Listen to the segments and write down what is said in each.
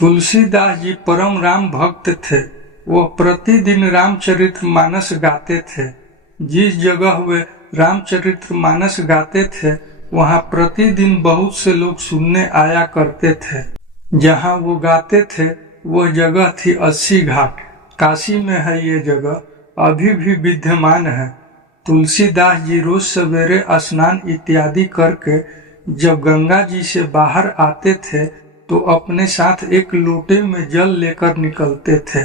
तुलसीदास जी परम राम भक्त थे। वह प्रतिदिन रामचरितमानस गाते थे। जिस जगह वे रामचरितमानस गाते थे वहां प्रतिदिन बहुत से लोग सुनने आया करते थे। जहां वो गाते थे वह जगह थी 80 घाट। काशी में है ये जगह, अभी भी विद्यमान है। तुलसीदास जी रोज सवेरे स्नान इत्यादि करके जब गंगा जी से बाहर आते थे तो अपने साथ एक लोटे में जल लेकर निकलते थे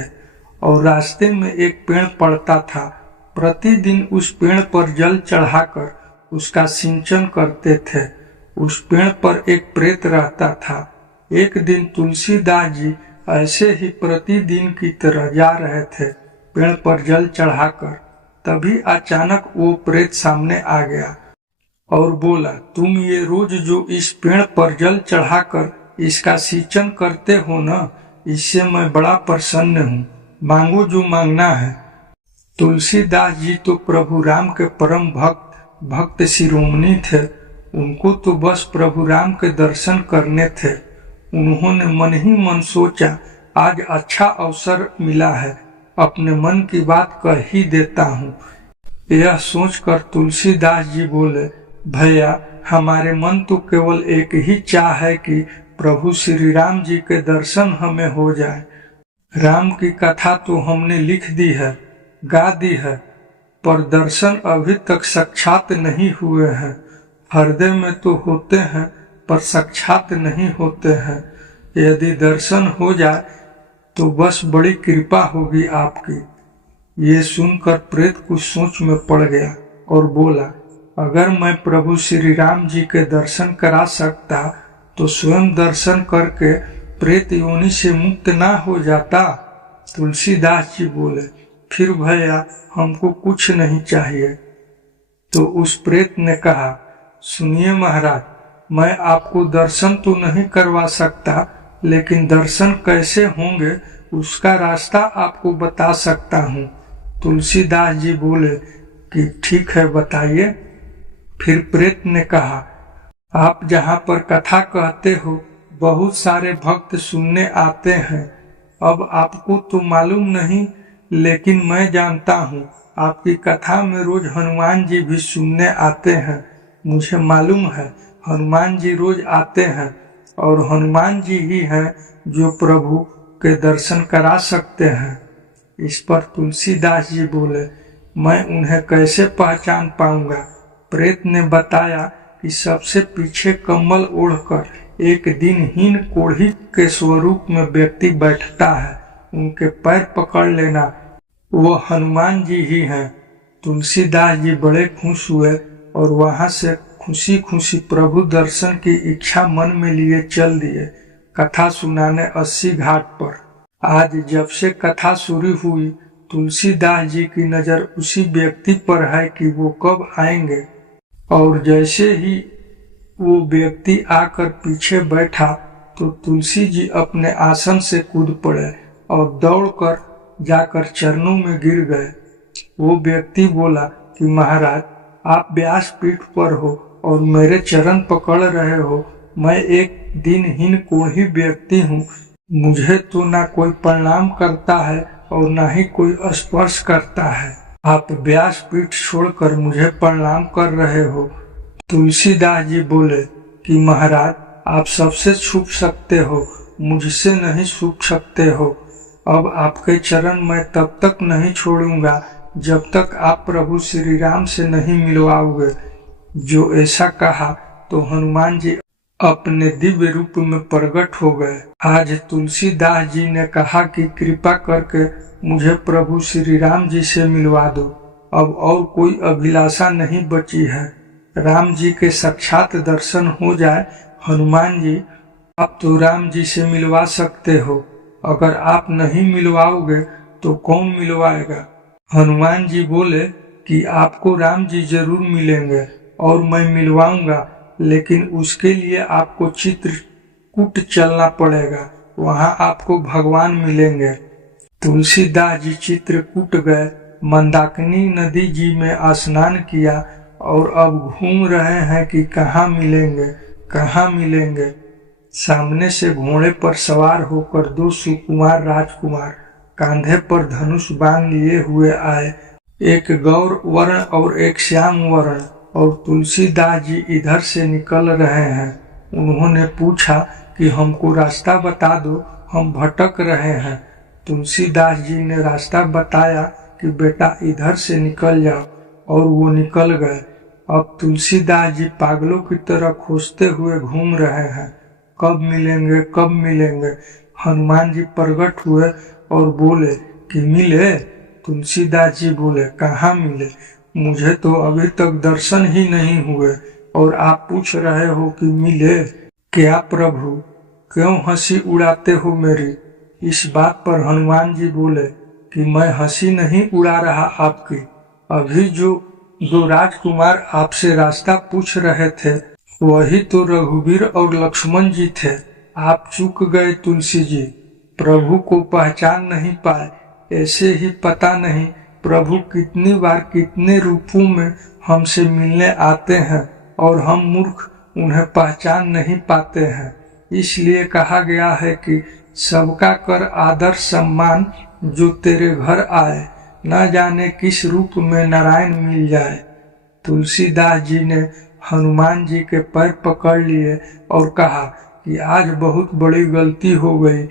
और रास्ते में एक पेड़ पड़ता था। प्रतिदिन उस पेड़ पर जल चढ़ाकर उसका सिंचन करते थे। उस पेड़ पर एक प्रेत रहता था। एक दिन तुलसीदास जी ऐसे ही प्रतिदिन की तरह जा रहे थे पेड़ पर जल चढ़ाकर। तभी अचानक वो प्रेत सामने आ गया और बोला, तुम ये रोज जो इस पेड़ पर जल चढ़ाकर इसका सिंचन करते हो न, इससे मैं बड़ा प्रसन्न हूँ। मांगो जो मांगना है। तुलसीदास जी तो प्रभु राम के परम भक्त शिरोमणि थे। उनको तो बस प्रभु राम के दर्शन करने थे। उन्होंने मन ही मन सोचा, आज अच्छा अवसर मिला है, अपने मन की बात कह ही देता हूँ। यह सोचकर तुलसीदास जी बोले, भैया हमारे मन तो केवल एक ही चाह है कि प्रभु श्री राम जी के दर्शन हमें हो जाए। राम की कथा तो हमने लिख दी है, गा दी है, पर दर्शन अभी तक साक्षात नहीं हुए हैं। हृदय में तो होते हैं पर साक्षात नहीं होते हैं। यदि दर्शन हो जाए तो बस बड़ी कृपा होगी आपकी। ये सुनकर प्रेत कुछ सोच में पड़ गया और बोला, अगर मैं प्रभु श्री राम जी के दर्शन करा सकता तो स्वयं दर्शन करके प्रेत योनि से मुक्त ना हो जाता। तुलसीदास जी बोले, फिर भैया हमको कुछ नहीं चाहिए। तो उस प्रेत ने कहा, सुनिए महाराज, मैं आपको दर्शन तो नहीं करवा सकता, लेकिन दर्शन कैसे होंगे उसका रास्ता आपको बता सकता हूँ। तुलसीदास जी बोले कि ठीक है, बताइए। फिर प्रेत ने कहा, आप जहाँ पर कथा कहते हो बहुत सारे भक्त सुनने आते हैं। अब आपको तो मालूम नहीं, लेकिन मैं जानता हूँ आपकी कथा में रोज हनुमान जी भी सुनने आते हैं। मुझे मालूम है हनुमान जी रोज आते हैं और हनुमान जी ही हैं जो प्रभु के दर्शन करा सकते हैं। इस पर तुलसीदास जी बोले, मैं उन्हें कैसे पहचान पाऊंगा। प्रेत ने बताया कि सबसे पीछे कम्बल ओढ़कर एक दिनहीन कोढ़ी के स्वरूप में व्यक्ति बैठता है, उनके पैर पकड़ लेना, वो हनुमान जी ही हैं। तुलसीदास जी बड़े खुश हुए और वहां से खुशी खुशी प्रभु दर्शन की इच्छा मन में लिए चल दिए कथा सुनाने 80 घाट पर। आज जब से कथा शुरू हुई तुलसीदास जी की नजर उसी व्यक्ति पर है कि वो कब आएंगे। और जैसे ही वो व्यक्ति आकर पीछे बैठा तो तुलसी जी अपने आसन से कूद पड़े और दौड़कर जाकर चरणों में गिर गए। वो व्यक्ति बोला कि महाराज, आप व्यास पीठ पर हो और मेरे चरण पकड़ रहे हो। मैं एक दिनहीन कोढ़ी व्यक्ति हूँ। मुझे तो ना कोई प्रणाम करता है और ना ही कोई स्पर्श करता है। आप व्यास पीठ छोड़कर मुझे प्रणाम कर रहे हो। तुलसीदास जी बोले कि महाराज, आप सबसे छुप सकते हो, मुझसे नहीं छुप सकते हो। अब आपके चरण मैं तब तक नहीं छोड़ूंगा जब तक आप प्रभु श्री राम से नहीं मिलवाओगे। जो ऐसा कहा तो हनुमान जी अपने दिव्य रूप में प्रकट हो गए। आज तुलसीदास जी ने कहा कि कृपा करके मुझे प्रभु श्री राम जी से मिलवा दो। अब और कोई अभिलाषा नहीं बची है। राम जी के साक्षात दर्शन हो जाए। हनुमान जी, आप तो राम जी से मिलवा सकते हो, अगर आप नहीं मिलवाओगे तो कौन मिलवाएगा। हनुमान जी बोले कि आपको राम जी जरूर मिलेंगे और मैं मिलवाऊंगा, लेकिन उसके लिए आपको चित्रकूट चलना पड़ेगा, वहां आपको भगवान मिलेंगे। तुलसीदास जी चित्रकूट गए, मंदाकिनी नदी जी में स्नान किया और अब घूम रहे हैं कि कहाँ मिलेंगे, कहाँ मिलेंगे। सामने से घोड़े पर सवार होकर 2 सुकुमार राजकुमार कांधे पर धनुष बाण लिए हुए आए। एक गौर वर्ण और एक श्याम वर्ण, और तुलसीदास जी इधर से निकल रहे हैं। उन्होंने पूछा कि हमको रास्ता बता दो, हम भटक रहे हैं। तुलसीदास जी ने रास्ता बताया कि बेटा इधर से निकल जाओ, और वो निकल गए। अब तुलसीदास जी पागलों की तरह खोजते हुए घूम रहे हैं, कब मिलेंगे कब मिलेंगे। हनुमान जी प्रकट हुए और बोले कि मिले। तुलसीदास जी बोले कहाँ मिले, मुझे तो अभी तक दर्शन ही नहीं हुए और आप पूछ रहे हो कि मिले। क्या प्रभु, क्यों हंसी उड़ाते हो मेरी। इस बात पर हनुमान जी बोले कि मैं हंसी नहीं उड़ा रहा आपकी, अभी जो 2 राजकुमार आपसे रास्ता पूछ रहे थे वही तो रघुवीर और लक्ष्मण जी थे। आप चूक गए तुलसी जी, प्रभु को पहचान नहीं पाए। ऐसे ही पता नहीं प्रभु कितनी बार कितने रूपों में हमसे मिलने आते हैं और हम मूर्ख उन्हें पहचान नहीं पाते हैं। इसलिए कहा गया है कि सबका कर आदर सम्मान जो तेरे घर आए, न जाने किस रूप में नारायण मिल जाए। तुलसीदास जी ने हनुमान जी के पैर पकड़ लिए और कहा कि आज बहुत बड़ी गलती हो गई,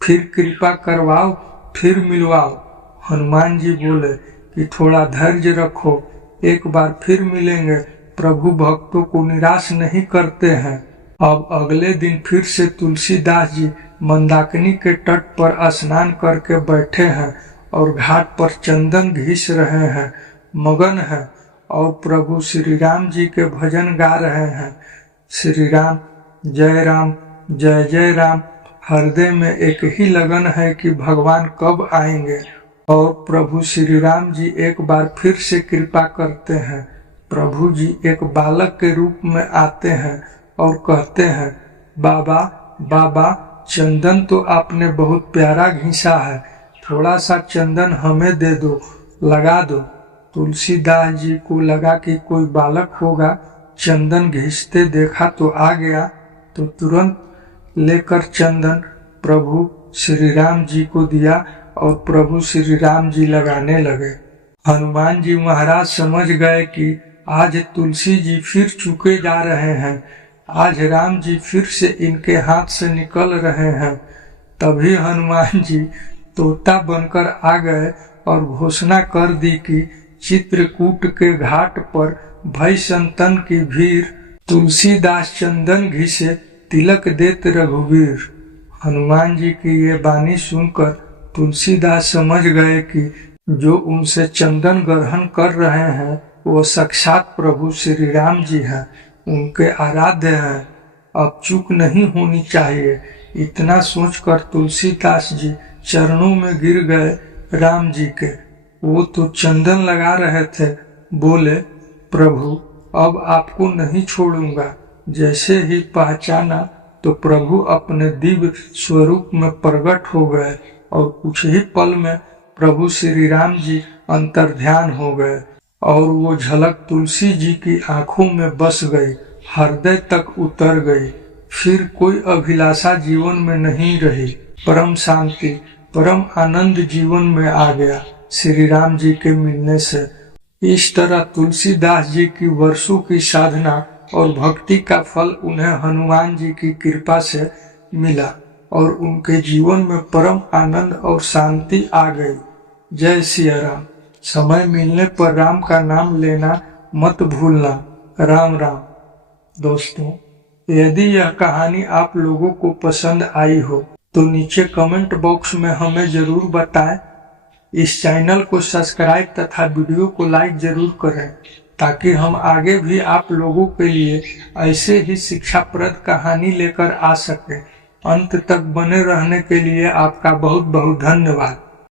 फिर कृपा करवाओ, फिर मिलवाओ। हनुमान जी बोले कि थोड़ा धैर्य रखो, एक बार फिर मिलेंगे। प्रभु भक्तों को निराश नहीं करते हैं। अब अगले दिन फिर से तुलसीदास जी मंदाकिनी के तट पर स्नान करके बैठे हैं और घाट पर चंदन घिस रहे हैं, मगन हैं, और प्रभु श्री राम जी के भजन गा रहे हैं। श्री राम जय जय राम, हृदय में एक ही लगन है कि भगवान कब आएंगे। और प्रभु श्री राम जी एक बार फिर से कृपा करते हैं। प्रभु जी एक बालक के रूप में आते हैं और कहते हैं, बाबा बाबा, चंदन तो आपने बहुत प्यारा घिसा है, थोड़ा सा चंदन हमें दे दो, लगा दो। तुलसीदास जी को लगा कि कोई बालक होगा, चंदन घिसते देखा तो आ गया, तो तुरंत लेकर चंदन प्रभु श्री राम जी को दिया और प्रभु श्री राम जी लगाने लगे। हनुमान जी महाराज समझ गए कि आज तुलसी जी फिर चूके जा रहे हैं, आज राम जी फिर से इनके हाथ से निकल रहे हैं। तभी हनुमान जी तोता बनकर आ गए और घोषणा कर दी कि चित्रकूट के घाट पर भय संतन की भीड़, तुलसीदास चंदन घिसे तिलक देत रघुवीर। हनुमान जी की ये वाणी सुनकर तुलसीदास समझ गए कि जो उनसे चंदन ग्रहण कर रहे हैं वो साक्षात प्रभु श्री राम जी हैं, उनके आराध्य हैं, अब चूक नहीं होनी चाहिए। इतना सोचकर तुलसीदास जी चरणों में गिर गए राम जी के। वो तो चंदन लगा रहे थे, बोले प्रभु अब आपको नहीं छोड़ूंगा। जैसे ही पहचाना तो प्रभु अपने दिव्य स्वरूप में प्रकट हो गए और कुछ ही पल में प्रभु श्री राम जी अंतर्ध्यान हो गए और वो झलक तुलसी जी की आंखों में बस गई, हृदय तक उतर गई। फिर कोई अभिलाषा जीवन में नहीं रही, परम शांति परम आनंद जीवन में आ गया श्री राम जी के मिलने से। इस तरह तुलसीदास जी की वर्षों की साधना और भक्ति का फल उन्हें हनुमान जी की कृपा से मिला और उनके जीवन में परम आनंद और शांति आ गई। जय सिया राम। समय मिलने पर राम का नाम लेना मत भूलना। राम राम। दोस्तों, यदि यह कहानी आप लोगों को पसंद आई हो तो नीचे कमेंट बॉक्स में हमें जरूर बताएं। इस चैनल को सब्सक्राइब तथा वीडियो को लाइक जरूर करें ताकि हम आगे भी आप लोगों के लिए ऐसे ही शिक्षाप्रद कहानी लेकर आ सकें। अंत तक बने रहने के लिए आपका बहुत बहुत धन्यवाद।